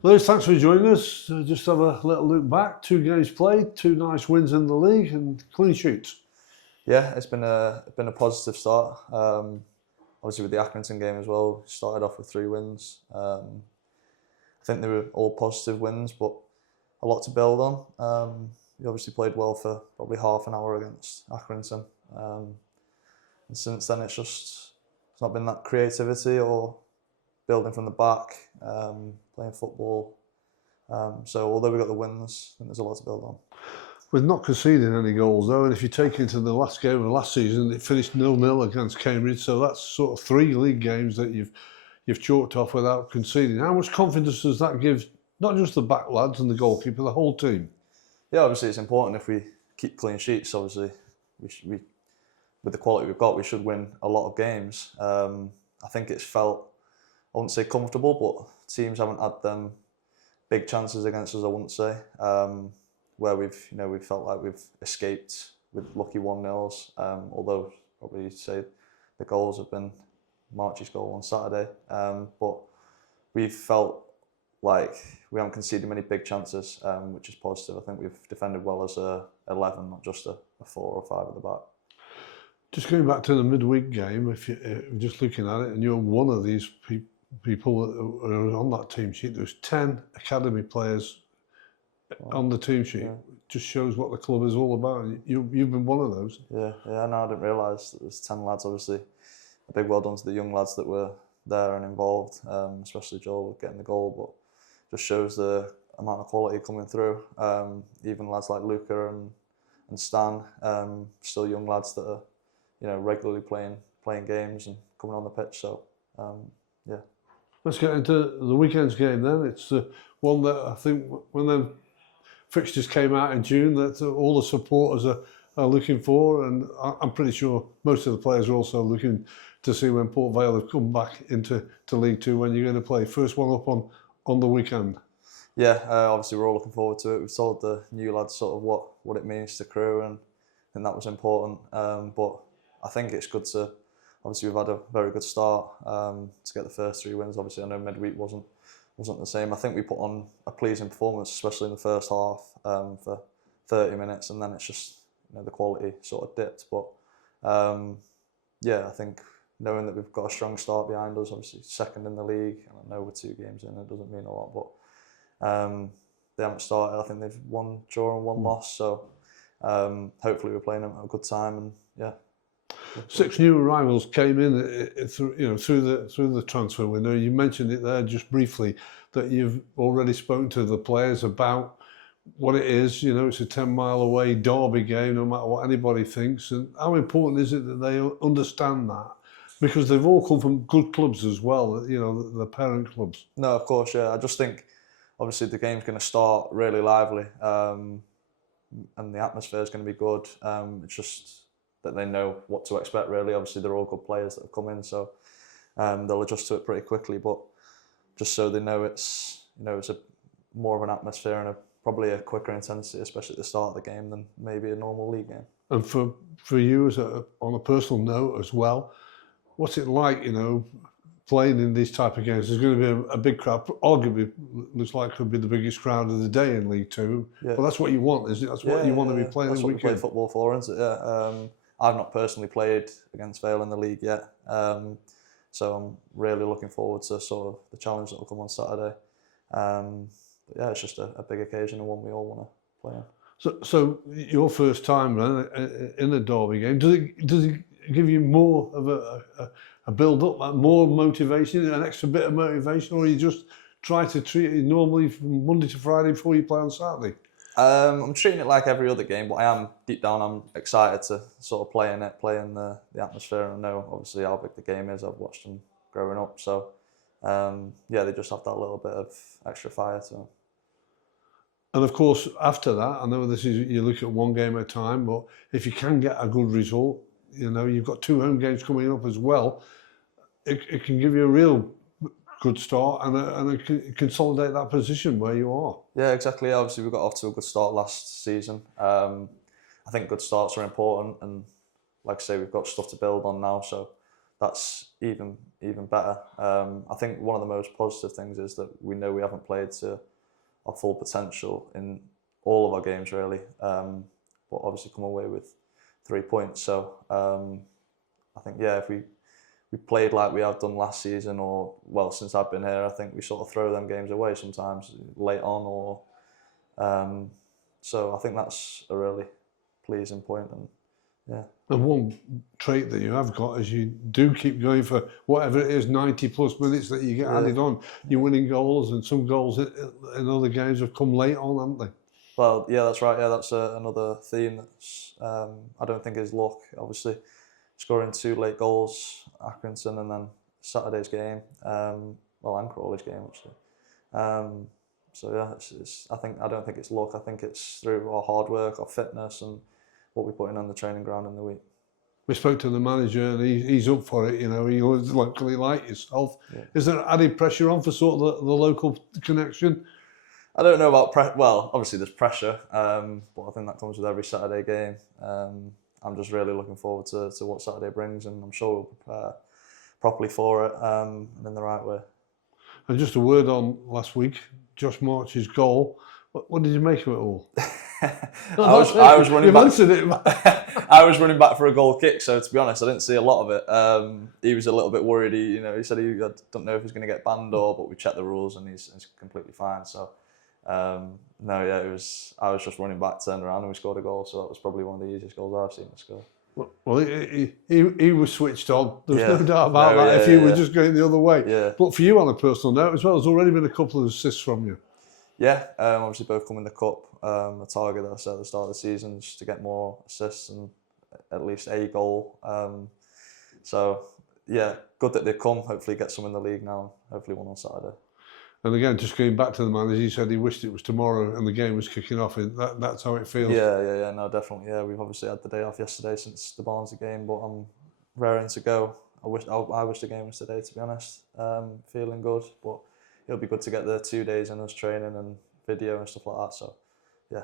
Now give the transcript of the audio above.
Lewis, thanks for joining us. Just have a little look back. 2 games played, 2 nice wins in the league, and clean sheets. Yeah, it's been a positive start. Obviously with the Accrington game as well, started off with 3 wins. I think they were all positive wins, but a lot to build on. We obviously played well for probably half an hour against Accrington, and since then it's not been that creativity or building from the back, playing football. So although we got the wins, I think there's a lot to build on. With not conceding any goals, though, and if you take into the last game of last season, it finished 0-0 against Cambridge, so that's sort of 3 league games that you've chalked off without conceding. How much confidence does that give, not just the back lads and the goalkeeper, the whole team? Yeah, obviously it's important if we keep clean sheets. Obviously, we with the quality we've got, we should win a lot of games. I think it's felt, I wouldn't say comfortable, but teams haven't had them big chances against us, I wouldn't say, where we've felt like we've escaped with lucky 1-0s. Although probably you'd say the goals have been March's goal on Saturday, but we've felt like we haven't conceded many big chances, which is positive. I think we've defended well as a 11, not just a 4 or 5 at the back. Just going back to the midweek game, if you're just looking at it, and you're one of these people that are on that team sheet, there's 10 academy players on the team sheet. Yeah. Just shows what the club is all about. And you've been one of those. Yeah. No, I didn't realise that there's 10 lads. Obviously, a big well done to the young lads that were there and involved, especially Joel with getting the goal. But just shows the amount of quality coming through. Even lads like Luca and Stan, still young lads that are, regularly playing games and coming on the pitch. So, yeah. Let's get into the weekend's game then. It's the one that I think when the fixtures came out in June that all the supporters are looking for, and I'm pretty sure most of the players are also looking to see when Port Vale have come back into League Two, when you're going to play. First one up on the weekend. Yeah, obviously we're all looking forward to it. We've told the new lads sort of what it means to Crewe, and I think that was important. But I think it's good to, obviously we've had a very good start to get the first 3 wins. Obviously I know midweek wasn't the same. I think we put on a pleasing performance, especially in the first half, for 30 minutes, and then it's just the quality sort of dipped. But yeah, I think knowing that we've got a strong start behind us, obviously second in the league, and I know we're 2 games in, it doesn't mean a lot, but they haven't started. I think they've 1 draw and 1 loss, so hopefully we're playing them at a good time, and yeah. 6 new arrivals came in through the transfer window. You mentioned it there just briefly, that you've already spoken to the players about what it is. It's a 10-mile away derby game, no matter what anybody thinks. And how important is it that they understand that? Because they've all come from good clubs as well, the parent clubs. No, of course, yeah. I just think, obviously, the game's going to start really lively, and the atmosphere is going to be good. It's just that they know what to expect, really. Obviously, they're all good players that have come in, so they'll adjust to it pretty quickly. But just so they know it's a more of an atmosphere and probably a quicker intensity, especially at the start of the game, than maybe a normal league game. And for you, on a personal note as well, what's it like, playing in these type of games? There's going to be a big crowd. Arguably, looks like it could be the biggest crowd of the day in League Two. Yeah. But that's what you want, isn't it? That's what you want to be playing. That's what we play football for, isn't it? Yeah. I've not personally played against Vale in the league yet, so I'm really looking forward to sort of the challenge that will come on Saturday. But yeah, it's just a big occasion and one we all want to play in. So your first time then in a derby game, does it give you more of a build up, more motivation, an extra bit of motivation, or you just try to treat it normally from Monday to Friday before you play on Saturday? I'm treating it like every other game, but I am deep down. I'm excited to sort of play in the atmosphere, and I know obviously how big the game is. I've watched them growing up, so yeah, they just have that little bit of extra fire to them. And of course, after that, I know you look at 1 game at a time, but if you can get a good result, you've got 2 home games coming up as well. It can give you a real good start and consolidate that position where you are. Yeah, exactly. Obviously, we got off to a good start last season. I think good starts are important, and like I say, we've got stuff to build on now. So that's even better. I think one of the most positive things is that we know we haven't played to our full potential in all of our games really, but obviously come away with 3 points. So I think if we played like we have done last season, or well since I've been here, I think we sort of throw them games away sometimes late on, or so I think that's a really pleasing point. And yeah. And one trait that you have got is you do keep going for whatever it is, 90 plus minutes that you get added on. You're winning goals, and some goals in other games have come late on, haven't they? Well, yeah, that's right. Yeah, that's another theme that's I don't think is luck. Obviously, scoring 2 late goals, Accrington, and then Saturday's game, and Crawley's game actually. So yeah, I don't think it's luck. I think it's through our hard work, our fitness, and what we put in on the training ground in the week. We spoke to the manager, and he's up for it. You know, he was locally like yourself. Yeah. Is there added pressure on for sort of the local connection? I don't know about well, obviously there's pressure, but I think that comes with every Saturday game. I'm just really looking forward to what Saturday brings, and I'm sure we'll prepare properly for it, and in the right way. And just a word on last week, Josh March's goal. What did you make of it all? I was running back. Answered it. I was running back for a goal kick, so to be honest, I didn't see a lot of it. He was a little bit worried. He said I don't know if he's going to get banned but we checked the rules and he's completely fine. So I was just running back, turned around, and we scored a goal. So that was probably one of the easiest goals I've seen to score. Well, he was switched on. There's no doubt about that. If you were just going the other way. Yeah. But for you, on a personal note as well, there's already been a couple of assists from you. Yeah, obviously both come in the cup. A target that I set at the start of the season, just to get more assists and at least a goal. So yeah, good that they come. Hopefully get some in the league now. Hopefully one on Saturday. And again, just going back to the manager, he said he wished it was tomorrow and the game was kicking off. That's how it feels. Yeah, no, definitely. Yeah, we've obviously had the day off yesterday since the Barnsley game, but I'm raring to go. I wish the game was today, to be honest. Feeling good, but it'll be good to get the 2 days in us training and video and stuff like that. So yeah,